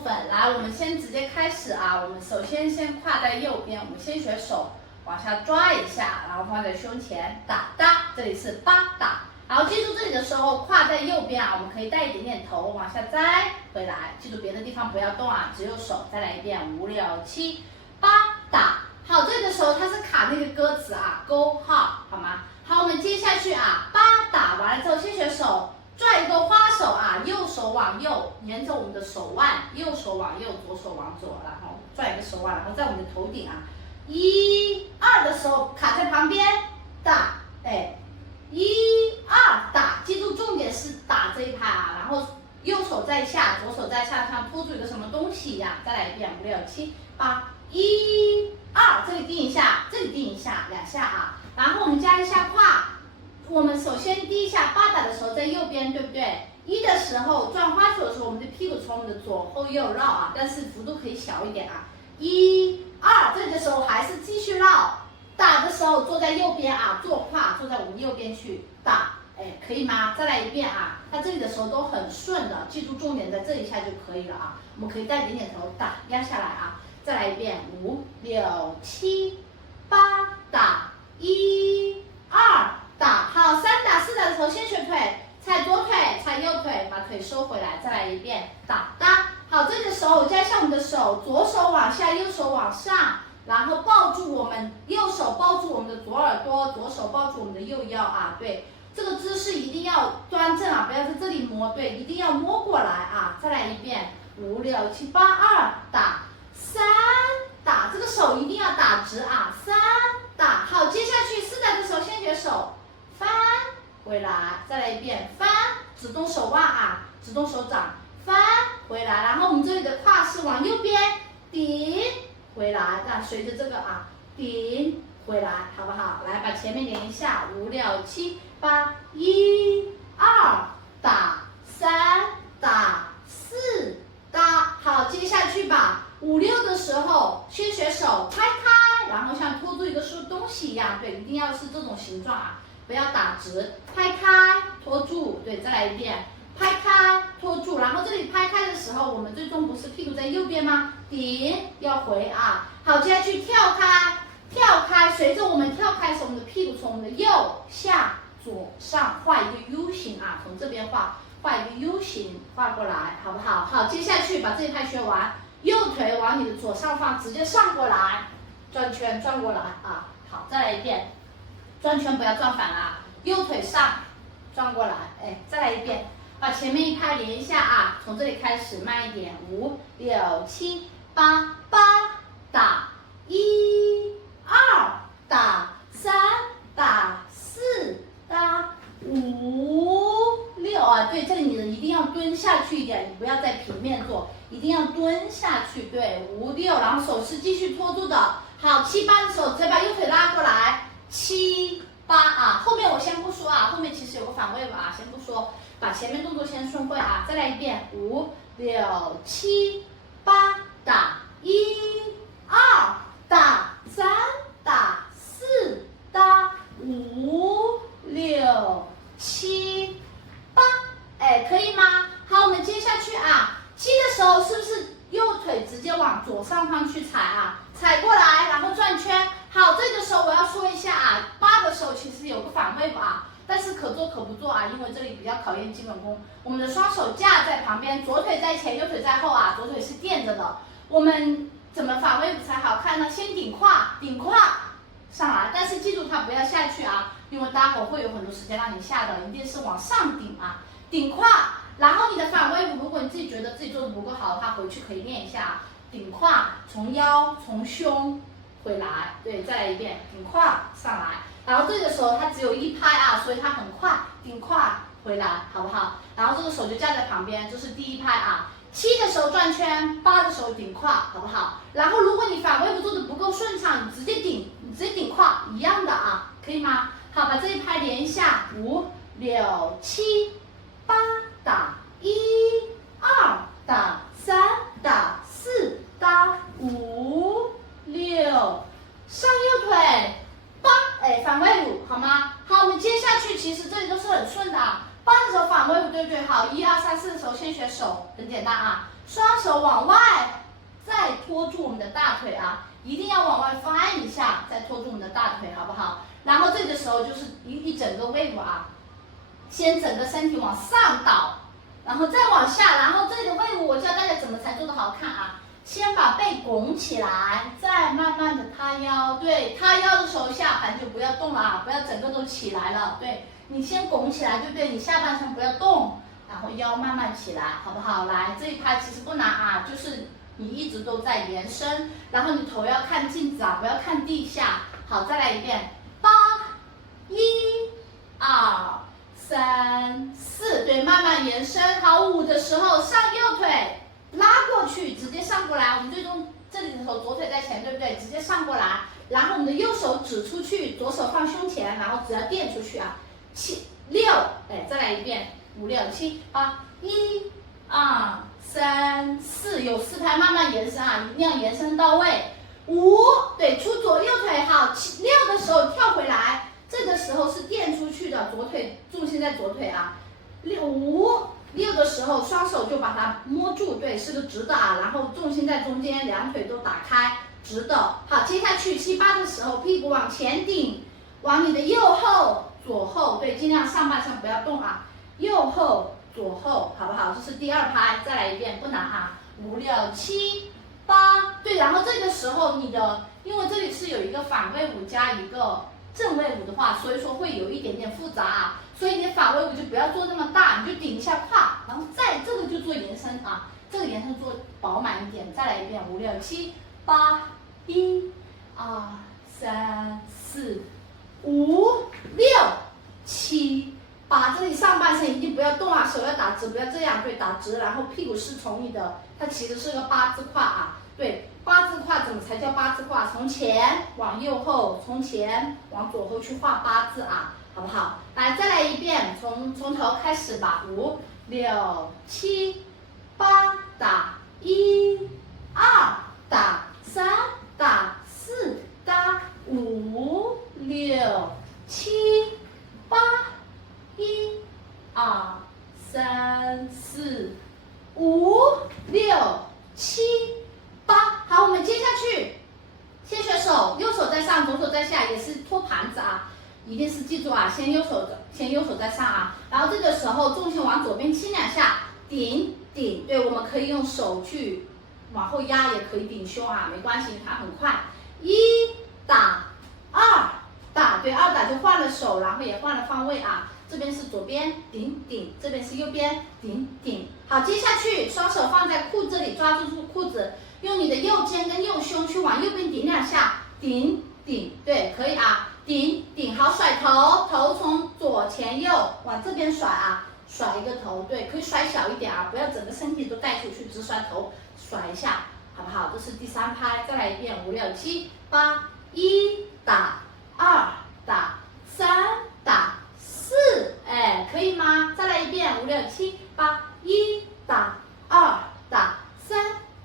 部分。来，我们先直接开始啊。我们首先跨在右边，我们先学手往下抓一下，然后放在胸前打哒，这里是八打。然后记住这里的时候，跨在右边啊，我们可以带一点点头往下摘回来。记住别的地方不要动啊，只有手。再来一遍，5、6、7、8打。好，这个时候它是卡那个歌词啊，勾号，好吗？好，我们接下去啊，8打完了之后，先学手。转一个花手啊，右手往右，沿着我们的手腕，右手往右，左手往左，然后转一个手腕，然后在我们的头顶啊，1、2的时候卡在旁边打，哎，1、2打，记住重点是打这一拍啊，然后右手在下，左手在下，像拖住一个什么东西一样，再来一遍，5、6、7、8、1、2，这里定一下，这里定一下，2下啊，然后我们加一下胯。我们首先第一下8打的时候在右边，对不对？1的时候转花手的时候，我们的屁股从我们的左后右绕啊，但是幅度可以小一点啊。1、2，这里的时候还是继续绕。打的时候坐在右边啊，坐胯坐在我们右边去打，哎，可以吗？再来一遍啊，它这里的时候都很顺的，记住重点在这一下就可以了啊。我们可以带点点头打压下来啊，再来一遍，5、6、7、8打，1、2。打好，3打4打的时候先学腿，踩左腿，踩右腿，把腿收回来，再来一遍，打哒。好，这个时候加上我们的手，左手往下，右手往上，然后抱住我们右手抱住我们的左耳朵，左手抱住我们的右腰啊，对，这个姿势一定要端正啊，不要在这里摸，对，一定要摸过来啊。再来一遍，5、6、7、8、2打，3打，这个手一定要打直啊，3打。好，接下去4打的时候先学手。翻回来，再来一遍，翻，只动手腕啊，只动手掌，翻回来，然后我们这里的胯是往右边顶回来，那随着这个啊，顶回来，好不好？来，把前面连一下，5、6、7、8、1、2打，3打，4打，好，接下去吧，5、6的时候先学手拍开，然后像拖住一个什么东西一样，对，一定要是这种形状啊。不要打直，拍开，拖住，对，再来一遍，拍开，拖住，然后这里拍开的时候，我们最终不是屁股在右边吗？顶要回啊，好，接下去跳开，随着我们跳开的时候，我们的屁股从我们的右下左上画一个 U 型啊，从这边画一个 U 型，画过来，好不好？好，接下去把这一拍学完，右腿往你的左上方直接上过来，转圈转过来啊，好，再来一遍。转圈不要转反了啊，右腿上，转过来，哎，再来一遍，把前面一拍连一下啊，从这里开始慢一点，5、6、7、8打，1、2打，3打，4打，5、6啊，对，这里你一定要蹲下去一点，你不要在平面做，一定要蹲下去，对，5、6，然后手是继续拖住的，好，7、8的时候直接把右腿拉过来。7、8啊，后面我先不说啊，后面其实有个反位吧，先不说，把前面动作先顺会啊，再来一遍，5、6、7、8打，1、2打，3打，4打，5、6、7、8，哎，可以吗？好，我们接下去啊，7的时候是不是右腿直接往左上方去踩啊？踩过来，然后转圈。好，这个时候我要说一下啊，8的时候其实有个反位吧，但是可做可不做啊，因为这里比较考验基本功。我们的双手架在旁边，左腿在前，右腿在后啊，左腿是垫着的。我们怎么反位才好看呢？先顶胯上来，但是记住它不要下去啊，因为待会会有很多时间让你下的，一定是往上顶啊，顶胯。然后你的反位如果你自己觉得自己做的不够好的话，回去可以练一下啊，顶胯从腰从胸。回来，对，再来一遍，顶胯上来，然后这个时候它只有一拍啊，所以它很快，顶胯回来，好不好？然后这个手就架在旁边，这是第一拍啊。7的时候转圈，8的时候顶胯，好不好？然后如果你反位做的不够顺畅，你直接顶胯，一样的啊，可以吗？好，把这一拍连一下，5、6、7、8打，1、2打，3打，4打，5、6，上右腿，8，哎，反位舞，好吗？好，我们接下去其实这里都是很顺的啊。8的时候反位舞，对不对？好，1、2、3、4的时候先学手，很简单啊。双手手往外，再托住我们的大腿啊，一定要往外翻一下，再托住我们的大腿，好不好？然后这个时候就是一整个 wave 啊，先整个身体往上倒，然后再往下，然后这里的 wave 我教大家怎么才做得好看啊。先把背拱起来，再慢慢的塌腰。对，塌腰的时候下盘就不要动了啊，不要整个都起来了。对，你先拱起来，对不对？你下半身不要动，然后腰慢慢起来，好不好？来，这一拍其实不难啊，就是你一直都在延伸，然后你头要看镜子啊，不要看地下。好，再来一遍，8、1、2、3、4，对，慢慢延伸。好，5的时候上右腿。拉过去，直接上过来。我们最终这里的时候，左腿在前，对不对？直接上过来，然后我们的右手指出去，左手放胸前，然后只要垫出去啊。7、6，哎，再来一遍，5、6、7、8、1、2、3、4，有4拍，慢慢延伸啊，一定要延伸到位。5，对，出左右腿，好。6的时候跳回来，这个时候是垫出去的，左腿重心在左腿啊。6的时候，双手就把它摸住，对，是个直的啊，然后重心在中间，两腿都打开，直的。好，接下去7、8的时候，屁股往前顶，往你的右后、左后，对，尽量上半身不要动啊，右后、左后，好不好？这是第2拍，再来一遍，不难啊。5、6、7、8，对，然后这个时候你的，因为这里是有一个反位舞加一个正位舞的话，所以说会有一点点复杂啊。所以你反位舞就不要做那么大，你就顶一下胯，然后再这个就做延伸啊，这个延伸做饱满一点。再来一遍，5、6、7、8、1、2、3、4、5、6、7、8，这里上半身一定不要动啊，手要打直，不要这样，对，打直，然后屁股是从你的，它其实是个8字胯啊，对，8字胯怎么才叫8字胯？从前往右后，从前往左后去画8字啊。好不好？来，再来一遍，从头开始吧。5、6、7、8，打1、2，打3，打4，打5、6、7、8，1、2、3、4、5、6、7、8。好，我们接下去，先学手，右手在上，左手在下，也是托盘子啊。一定是记住啊，先右手在上啊，然后这个时候重心往左边轻2下，顶，对，我们可以用手去往后压，也可以顶胸啊，没关系，它很快。1打，2打，对，2打就换了手，然后也换了方位啊，这边是左边顶，这边是右边顶。好，接下去双手放在裤这里，抓住裤子，用你的右肩跟右胸去往右边顶2下，顶，对，可以啊。顶好，甩头从左前右往这边甩啊，甩一个头，对，可以甩小一点啊，不要整个身体都带出去，只甩头，甩一下，好不好？这是第3拍，再来一遍，5、6、7、8，1打，2打，3打，4，哎，可以吗？再来一遍，5、6、7、8，1打，2打，3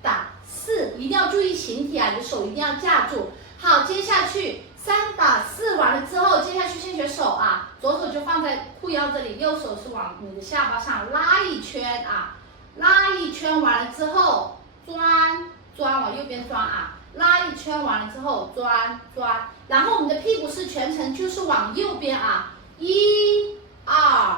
打，4，一定要注意形体啊，你的手一定要架住。好，接下去。3打4完了之后，接下去先学手啊，左手就放在裤腰这里，右手是往你的下巴上拉一圈啊，拉一圈完了之后钻往右边钻啊，拉一圈完了之后钻，然后我们的屁股是全程就是往右边啊，1、2、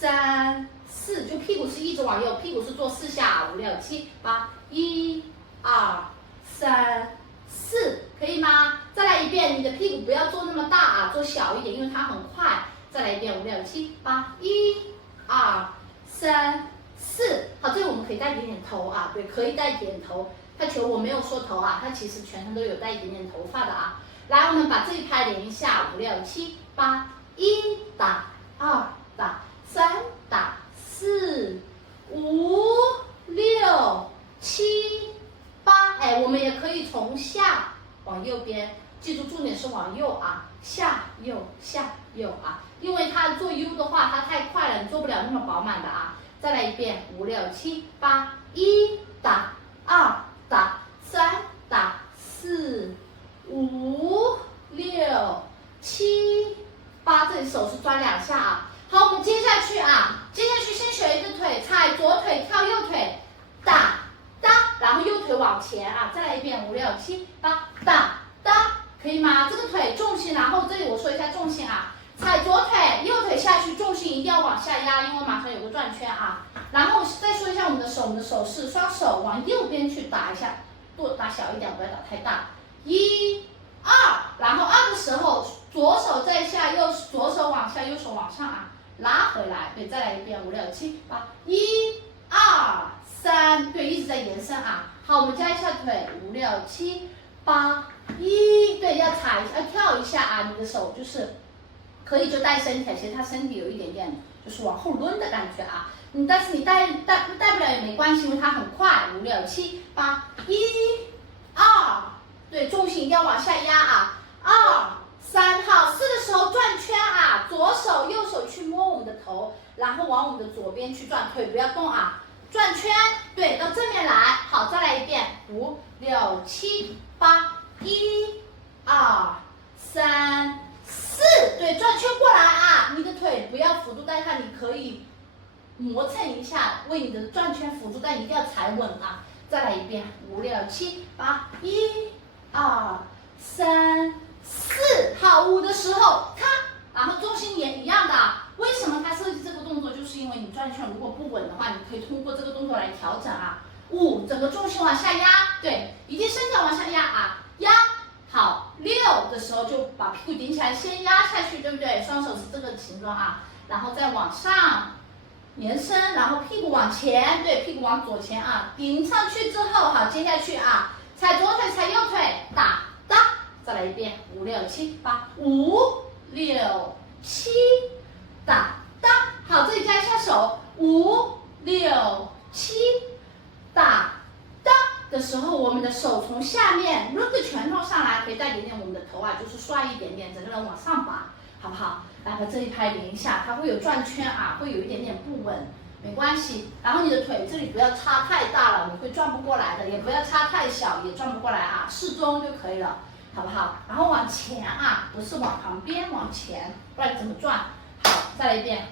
3、4，就屁股是一直往右，屁股是做4下，5、6、7、8，1、2、3、4，可以吗？再来一遍，你的屁股不要做那么大啊，做小一点，因为它很快。再来一遍，5、6、7、8，1、2、3、4。好，这个我们可以带一点点头啊，对，可以带一点头。它球我没有说头啊，它其实全身都有带一点点头发的啊。来，我们把这一拍连一下，5、6、7、8，1打，2打，3打，4、5、6、7、8。哎，我们也可以从下往右边，记住重点是往右啊，下右啊，因为它做 U 的话，它太快了，你做不了那么饱满的啊。再来一遍，5、6、7、8，1打，2打，3打，4、5、6、7、8，这里手是转2下啊。好，我们接下去先学一个腿，踩左腿跳右腿，打，当。往前啊，再来一遍，5、6、7、8，打哒，可以吗？这个腿重心，然后这里我说一下重心啊，踩左腿，右腿下去，重心一定要往下压，因为马上有个转圈啊。然后再说一下我们的手是双手往右边去打一下，多打小一点，不要打太大。1、2，然后2的时候，左手在下，左手往下，右手往上啊，拉回来。对，再来一遍，5、6、7、8，1、2、3，对，一直在延伸啊。好，我们加一下腿，5、6、7、8、1，对，要踩，要跳一下啊。你的手就是可以就带身体，其实它身体有一点点就是往后抡的感觉啊。但是你带不了也没关系，因为它很快，5、6、7、8，1、2，对，重心一定要往下压啊，2、3，好，4的时候转圈啊，左手右手去摸我们的头，然后往我们的左边去转，腿不要动啊，转圈，对，到正面来，好，再来一遍，5、6、7、8，1、2、3、4，对，转圈过来啊，你的腿不要辅助带它，你可以磨蹭一下，为你的转圈辅助，但一定要踩稳啊！再来一遍，5、6、7、8，1、2、3、4，好，5的时候咔，然后重心也一样的。为什么它设计这个动作？就是因为你转圈如果不稳的话，你可以通过这个动作来调整啊。5，整个重心往下压，对，一定身体往下压啊，压。好，6的时候就把屁股顶起来，先压下去，对不对？双手是这个形状啊，然后再往上。延伸，然后屁股往前，对，屁股往左前啊，顶上去之后，好，接下去啊，踩左腿，踩右腿，打哒，再来一遍，5、6、7、8，5、6、7，打哒，好，这里加一下手，5、6、7，打哒的时候，我们的手从下面抡个拳头上来，可以带点点我们的头啊，就是刷一点点，整个人往上拔。好不好？然后这一拍连一下，它会有转圈啊，会有一点点不稳，没关系。然后你的腿这里不要插太大了，你会转不过来的；也不要插太小，也转不过来啊，适中就可以了，好不好？然后往前啊，不是往旁边，往前，不然你怎么转？好，再来一遍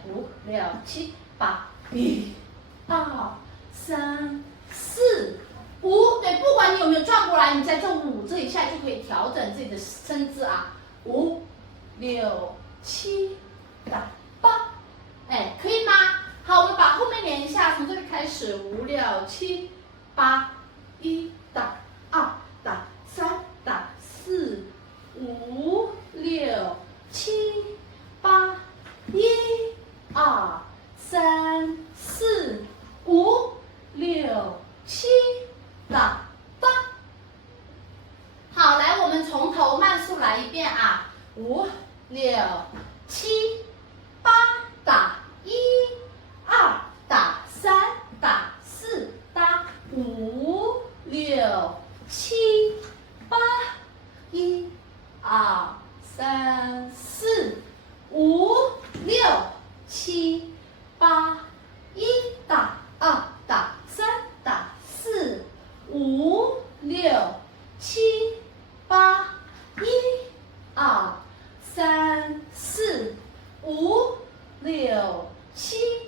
，5、6、7、8，1、2、3、4、5，对，不管你有没有转过来，你在这5这一下就可以调整自己的身姿啊，5、6、7、8，哎，可以吗？好，我们把后面连一下，从这里开始，5、6、7、8，1、2、3、4、5、6、7、8，1、2、3、4、5、6、7、8。好，来，我们从头慢速来一遍啊，5、6、7、8，打1、2，打3，打4，打5、6、7、8，1、2、3、4、5、6、7、8，1打2，打3，打4、5、6、7、8，1、2、3、4、5、6、7。